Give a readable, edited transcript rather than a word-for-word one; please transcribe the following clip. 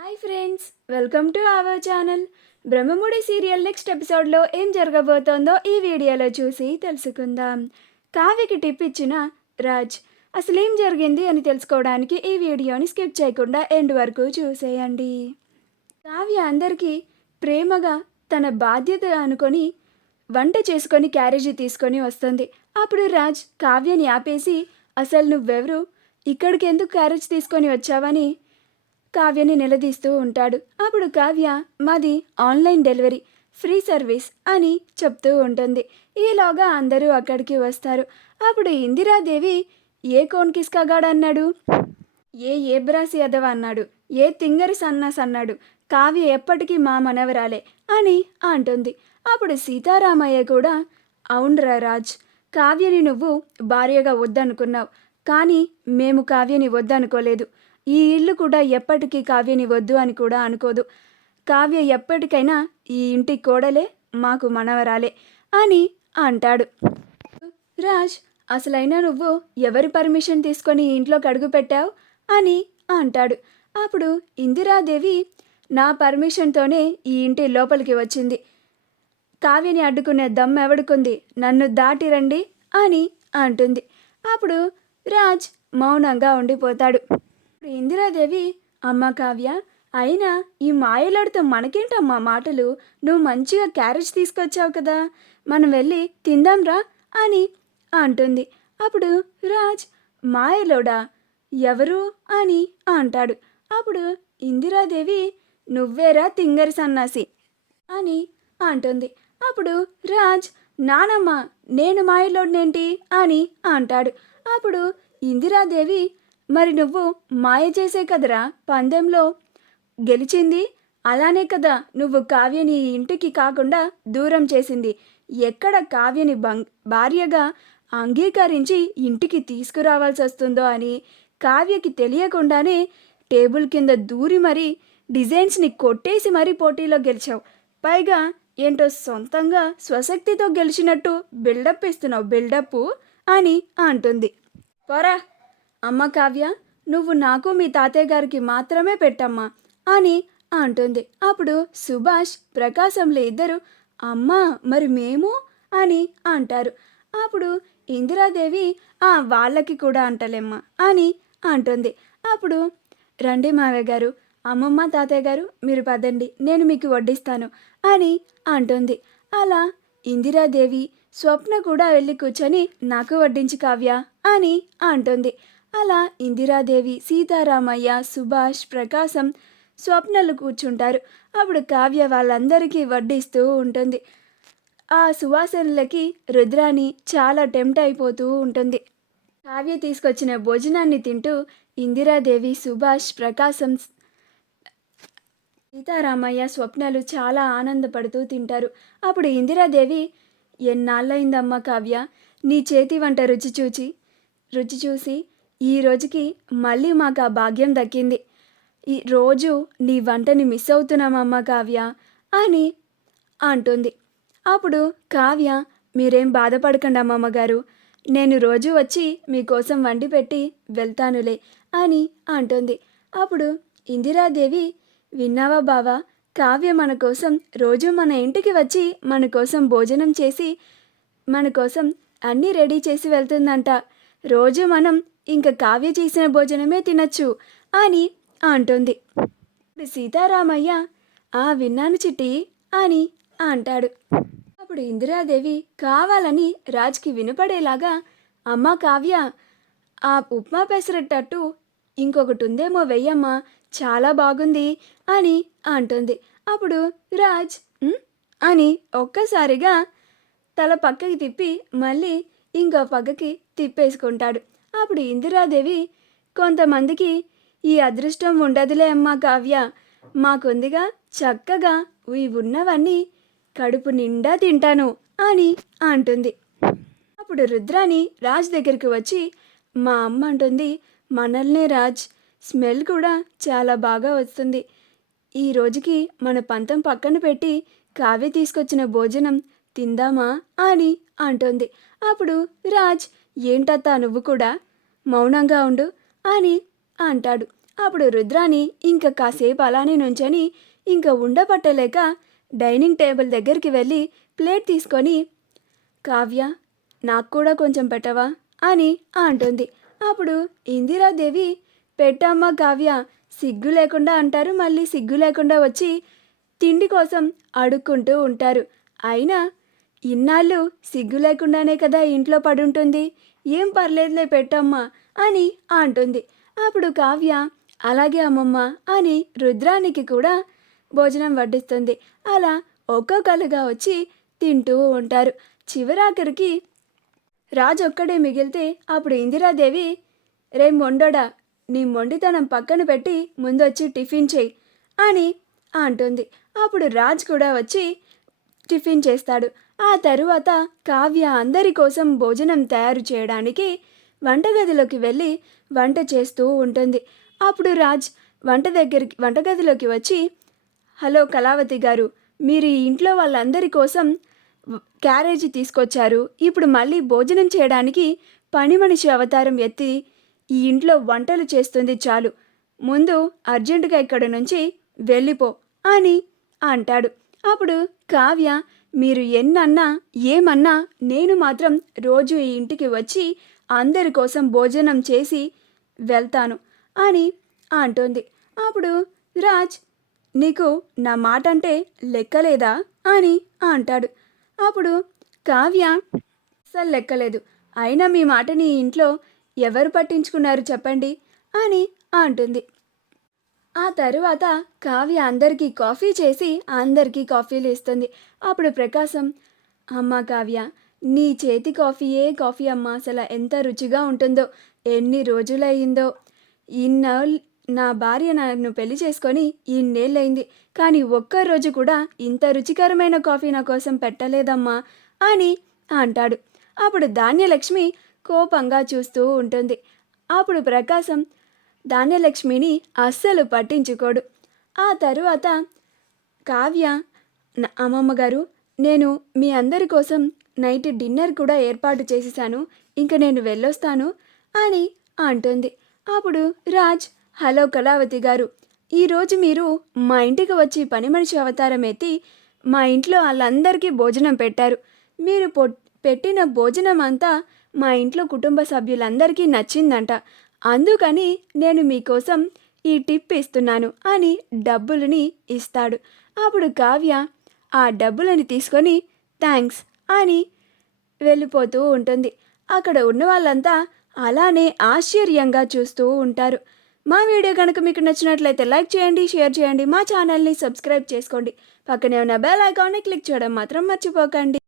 Hi friends, welcome to our channel. Brahmamudi serial next ఎపిసోడ్లో ఏం జరగబోతోందో ఈ వీడియోలో చూసి తెలుసుకుందాం. కావ్యకి టిప్ ఇచ్చిన రాజ్ అసలేం జరిగింది అని తెలుసుకోవడానికి ఈ వీడియోని స్కిప్ చేయకుండా ఎండ్ వరకు చూసేయండి. కావ్య అందరికీ ప్రేమగా తన బాధ్యత అనుకొని వంట చేసుకొని క్యారేజీ తీసుకొని వస్తుంది. అప్పుడు రాజ్ కావ్యని ఆపేసి, అసలు నువ్వెవరు, ఇక్కడికి ఎందుకు క్యారేజ్ తీసుకొని వచ్చావని కావ్యని నిలదీస్తూ ఉంటాడు. అప్పుడు కావ్య మాది ఆన్లైన్ డెలివరీ ఫ్రీ సర్వీస్ అని చెప్తూ ఉంటుంది. ఈలోగా అందరూ అక్కడికి వస్తారు. అప్పుడు ఇందిరాదేవి ఏ కోన్ కిస్కాగాడన్నాడు, ఏ బ్రాసి అదవ అన్నాడు, ఏ తింగరి సన్నాస్ అన్నాడు, కావ్య ఎప్పటికీ మా మనవరాలే అని అంటుంది. అప్పుడు సీతారామయ్య కూడా అవునరా రాజ్, కావ్యని నువ్వు భార్యగా వద్దనుకున్నావు, కానీ మేము కావ్యని వద్దనుకోలేదు. ఈ ఇల్లు కూడా ఎప్పటికీ కావ్యని వద్దు అని కూడా అనుకోదు. కావ్య ఎప్పటికైనా ఈ ఇంటి కోడలే, మాకు మనవరాలే అని అంటాడు. రాజ్ అసలైనా నువ్వు ఎవరి పర్మిషన్ తీసుకొని ఇంట్లోకి అడుగు పెట్టావు అని అంటాడు. అప్పుడు ఇందిరాదేవి నా పర్మిషన్తోనే ఈ ఇంటి లోపలికి వచ్చింది. కావ్యని అడ్డుకునే దమ్మెవడుకుంది, నన్ను దాటి రండి అని అంటుంది. అప్పుడు రాజ్ మౌనంగా ఉండిపోతాడు. ఇందిరాదేవి అమ్మ కావ్య, అయినా ఈ మాయలాడితో మనకేంటమ్మా మాటలు, నువ్వు మంచిగా క్యారేజ్ తీసుకొచ్చావు కదా, మనం వెళ్ళి తిందాంరా అని అంటుంది. అప్పుడు రాజ్ మాయలోడా, ఎవరు అని అంటాడు. అప్పుడు ఇందిరాదేవి నువ్వేరా తింగరి సన్నాసి అని అంటుంది. అప్పుడు రాజ్ నానమ్మ నేను మాయలోడినేంటి అని అంటాడు. అప్పుడు ఇందిరాదేవి మరి నువ్వు మాయ చేసే కదరా పందెంలో గెలిచింది, అలానే కదా నువ్వు కావ్యని ఇంటికి కాకుండా దూరం చేసింది. ఎక్కడ కావ్యని భార్యగా అంగీకరించి ఇంటికి తీసుకురావాల్సి వస్తుందో అని కావ్యకి తెలియకుండానే టేబుల్ కింద దూరి మరీ డిజైన్స్ని కొట్టేసి మరీ పోటీలో గెలిచావు. పైగా ఏంటో సొంతంగా స్వశక్తితో గెలిచినట్టు బిల్డప్ ఇస్తున్నావు, బిల్డప్ అని అంటుంది. పోరా అమ్మ కావ్య, నువ్వు నాకు మీ తాతయ్య గారికి మాత్రమే పెట్టమ్మా అని అంటుంది. అప్పుడు సుభాష్ ప్రకాశంలో ఇద్దరు అమ్మా మరి మేము అని అంటారు. అప్పుడు ఇందిరాదేవి వాళ్ళకి కూడా అంటలేమ్మా అని అంటుంది. అప్పుడు రండి మావయ్య గారు, అమ్మమ్మ తాతయ్య గారు మీరు పదండి, నేను మీకు వడ్డిస్తాను అని అంటుంది. అలా ఇందిరాదేవి స్వప్న కూడా వెళ్ళి కూర్చొని నాకు వడ్డించి కావ్య అని అంటుంది. అలా ఇందిరాదేవి, సీతారామయ్య, సుభాష్, ప్రకాశం, స్వప్నలు కూర్చుంటారు. అప్పుడు కావ్య వాళ్ళందరికీ వడ్డిస్తూ ఉంటుంది. ఆ సువాసనలకి రుద్రాణి చాలా టెంప్ట్ అయిపోతూ ఉంటుంది. కావ్య తీసుకొచ్చిన భోజనాన్ని తింటూ ఇందిరాదేవి, సుభాష్, ప్రకాశం, సీతారామయ్య, స్వప్నలు చాలా ఆనందపడుతూ తింటారు. అప్పుడు ఇందిరాదేవి ఎన్నాళ్ళయిందమ్మా కావ్య నీ చేతి వంట రుచి చూసి ఈ రోజుకి మళ్ళీ మాకు ఆ భాగ్యం దక్కింది. ఈ రోజు నీ వంటని మిస్ అవుతున్నామమ్మా కావ్య అని అంటుంది. అప్పుడు కావ్య మీరేం బాధపడకండి అమ్మమ్మగారు, నేను రోజు వచ్చి మీకోసం వండి పెట్టి వెళ్తానులే అని అంటుంది. అప్పుడు ఇందిరాదేవి విన్నావా బావా, కావ్య మన కోసం రోజు మన ఇంటికి వచ్చి మన కోసం భోజనం చేసి మన కోసం అన్నీ రెడీ చేసి వెళ్తుందంట. రోజు మనం ఇంకా కావ్య చేసిన భోజనమే తినచ్చు అని అంటుంది. సీతారామయ్య విన్నాను చిట్టి అని అంటాడు. అప్పుడు ఇందిరాదేవి కావాలని రాజ్కి వినపడేలాగా అమ్మ కావ్య ఆ ఉప్మా పెసరట్టట్టు ఇంకొకటి ఉందేమో వెయ్యమ్మా, చాలా బాగుంది అని అంటుంది. అప్పుడు రాజ్ అని ఒక్కసారిగా తల పక్కకి తిప్పి మళ్ళీ ఇంకో పక్కకి తిప్పేసుకుంటాడు. అప్పుడు ఇందిరాదేవి కొంతమందికి ఈ అదృష్టం ఉండదులే అమ్మా కావ్య, మాకుందిగా, చక్కగా ఈ ఉన్నవన్నీ కడుపు నిండా తింటాను అని అంటుంది. అప్పుడు రుద్రాణి రాజ్ దగ్గరికి వచ్చి మా అమ్మ అంటుంది, మనల్నే రాజ్, స్మెల్ కూడా చాలా బాగా వస్తుంది, ఈ రోజుకి మన పంతం పక్కన పెట్టి కావ్య తీసుకొచ్చిన భోజనం తిందామా అని అంటుంది. అప్పుడు రాజ్ ఏంటత్తా నువ్వు కూడా మౌనంగా ఉండు అని అంటాడు. అప్పుడు రుద్రాని ఇంక కాసేపు అలానే నుంచొని ఇంక ఉండపట్టలేక డైనింగ్ టేబుల్ దగ్గరికి వెళ్ళి ప్లేట్ తీసుకొని, కావ్య నాకు కూడా కొంచెం పెట్టవా అని అంటుంది. అప్పుడు ఇందిరాదేవి, పెట్టమ్మా కావ్య, సిగ్గు లేకుండా అంటారు, మళ్ళీ సిగ్గు లేకుండా వచ్చి తిండి కోసం అడుక్కుంటూ ఉంటారు. అయినా ఇన్నాళ్ళు సిగ్గు లేకుండానే కదా ఇంట్లో పడుంటుంది, ఏం పర్లేదులే పెట్టమ్మా అని అంటుంది. అప్పుడు కావ్య అలాగే అమ్మమ్మ అని రుద్రానికి కూడా భోజనం వడ్డిస్తుంది. అలా ఒక్కొక్కరుగా వచ్చి తింటూ ఉంటారు. చివరాఖరికి రాజు ఒక్కడే మిగిలితే అప్పుడు ఇందిరాదేవి, రే మొండోడా, నీ మొండితనం పక్కన పెట్టి ముందొచ్చి టిఫిన్ చేయి అని అంటుంది. అప్పుడు రాజ్ కూడా వచ్చి టిఫిన్ చేస్తాడు. ఆ తరువాత కావ్య అందరి కోసం భోజనం తయారు చేయడానికి వంటగదిలోకి వెళ్ళి వంట చేస్తూ ఉంటుంది. అప్పుడు రాజ్ వంటగదిలోకి వచ్చి, హలో కళావతి గారు, మీరు ఈ ఇంట్లో వాళ్ళందరి కోసం క్యారేజీ తీసుకొచ్చారు. ఇప్పుడు మళ్ళీ భోజనం చేయడానికి పని మనిషి అవతారం ఎత్తి ఈ ఇంట్లో వంటలు చేస్తుంది చాలు. ముందు అర్జెంటుగా ఇక్కడి నుంచి వెళ్ళిపో అని అంటాడు. అప్పుడు కావ్య, మీరు ఎన్నన్నా ఏమన్నా నేను మాత్రం రోజు ఈ ఇంటికి వచ్చి అందరి కోసం భోజనం చేసి వెళ్తాను అని అంటుంది. అప్పుడు రాజ్, నీకు నా మాట అంటే లెక్కలేదా అని అంటాడు. అప్పుడు కావ్య, అస్సలు లెక్కలేదు, అయినా మీ మాటని ఇంట్లో ఎవరు పట్టించుకున్నారు చెప్పండి అని అంటుంది. ఆ తరువాత కావ్య అందరికీ కాఫీ చేసి అందరికీ కాఫీలు ఇస్తుంది. అప్పుడు ప్రకాశం, అమ్మ కావ్య, నీ చేతి కాఫీయే కాఫీ అమ్మ, అసలు ఎంత రుచిగా ఉంటుందో, ఎన్ని రోజులయ్యిందో, నా భార్య నన్ను పెళ్లి చేసుకొని ఇన్నేళ్ళయింది, కానీ ఒక్కరోజు కూడా ఇంత రుచికరమైన కాఫీ నా కోసం పెట్టలేదమ్మా అని అంటాడు. అప్పుడు ధాన్యలక్ష్మి కోపంగా చూస్తూ ఉంటుంది. అప్పుడు ప్రకాశం ధాన్యలక్ష్మిని అస్సలు పట్టించుకోడు. ఆ తరువాత కావ్య, అమ్మమ్మ గారు, నేను మీ అందరి కోసం నైట్ డిన్నర్ కూడా ఏర్పాటు చేసేసాను, ఇంక నేను వెళ్ళొస్తాను అని అంటుంది. అప్పుడు రాజ్, హలో కళావతి గారు, ఈరోజు మీరు మా ఇంటికి వచ్చి పని మనిషి అవతారం ఎత్తి మా ఇంట్లో వాళ్ళందరికీ భోజనం పెట్టారు. మీరు పెట్టిన భోజనం అంతా మా ఇంట్లో కుటుంబ సభ్యులందరికీ నచ్చిందంట, అందుకని నేను మీకోసం ఈ టిప్ ఇస్తున్నాను అని డబ్బులని ఇస్తాడు. అప్పుడు కావ్య ఆ డబ్బులని తీసుకొని థ్యాంక్స్ అని వెళ్ళిపోతూ ఉంటుంది. అక్కడ ఉన్న వాళ్ళంతా అలానే ఆశ్చర్యంగా చూస్తూ ఉంటారు. మా వీడియో కనుక మీకు నచ్చినట్లయితే లైక్ చేయండి, షేర్ చేయండి, మా ఛానల్ని సబ్స్క్రైబ్ చేసుకోండి, పక్కనే ఉన్న బెల్ ఐకాన్ని క్లిక్ చేయడం మాత్రం మర్చిపోకండి.